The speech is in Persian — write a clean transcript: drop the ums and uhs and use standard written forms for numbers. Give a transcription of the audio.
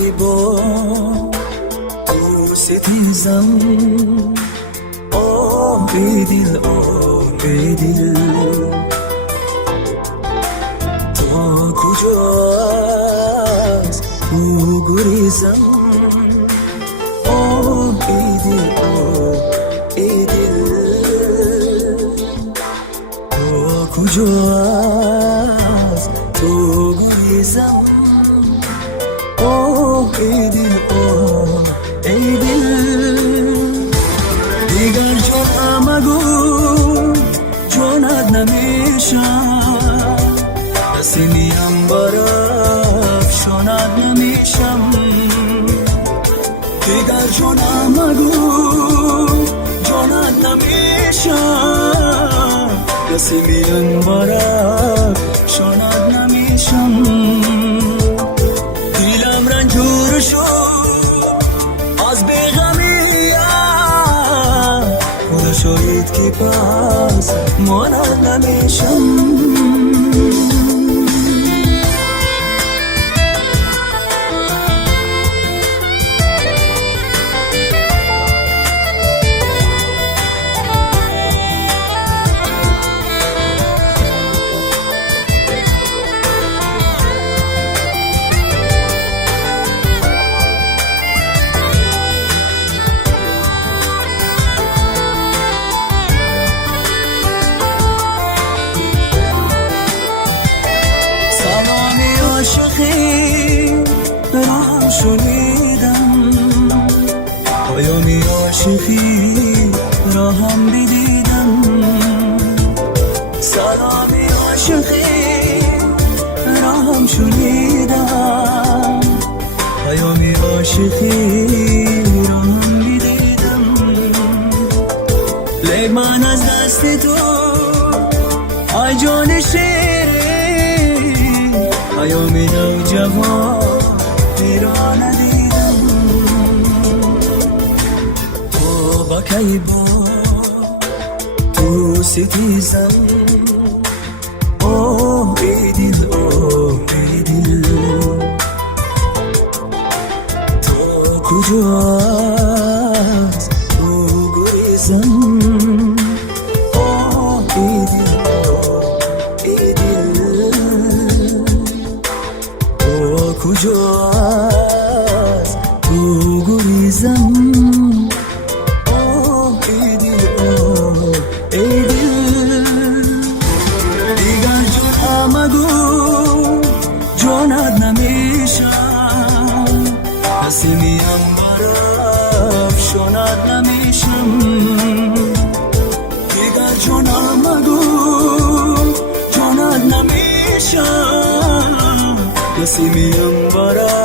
ای با تو ستیزم آه ای دل تا کجاست تو گریزم آه ای دل تا کجاست تو گریزم آه ای دل دیگر جرأت مگو جونت نمیشم نسیمیم برافشاند نمیشم دیگر جرأت مگو جونت نمیشم نسیمیم برافشاند نمیشم دیلم رنجور شد از بیغمیم خدا شاید که پس ماند نمیشم شنیدم پیامی عاشقی را هم بدیدم سلامی عاشقی را هم شنیدم پیامی عاشقی را هم بدیدم لیک من از دست تو ای جان شیرین پیامی نوجوان را ندیدم تو با کی با تو ستیزم اوه ای دل تو کجاست تو گریزم اوه ای دل تو کجاست تو گریزم آه ای دل دیگر جرأت مگو جونت نمیشم نسیمیم برافشاند نمیشم دیگر جرأت مگو جونت نمیشم نسیمیم برافشاند